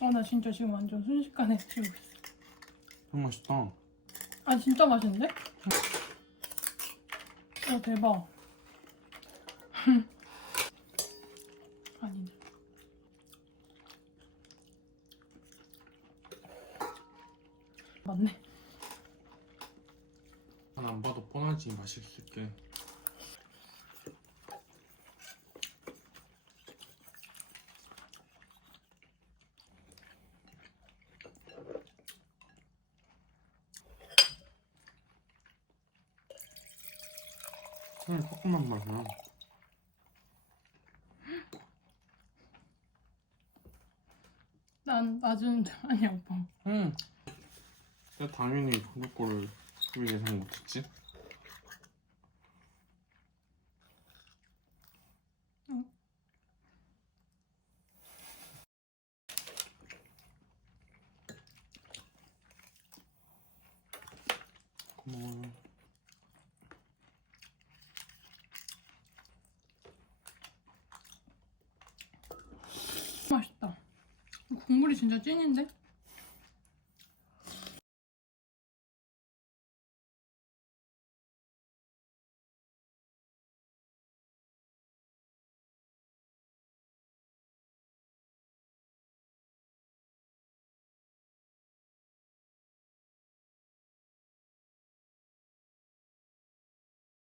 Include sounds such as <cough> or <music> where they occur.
어, 나 진짜 지금 완전 순식간에 지고 있어. 너무 맛있다. 아, 진짜 맛있는데? 어, 대박. <laughs> 아니네. 맞네. 난 안 봐도 뻔하지 맛있을 게. 그냥 조금만 맛이야. 난 낮은 아니야, 오빠. 응. 내가 당연히 그럴 거를 왜 예상 못했지? 맛있다. 국물이 진짜 찐인데?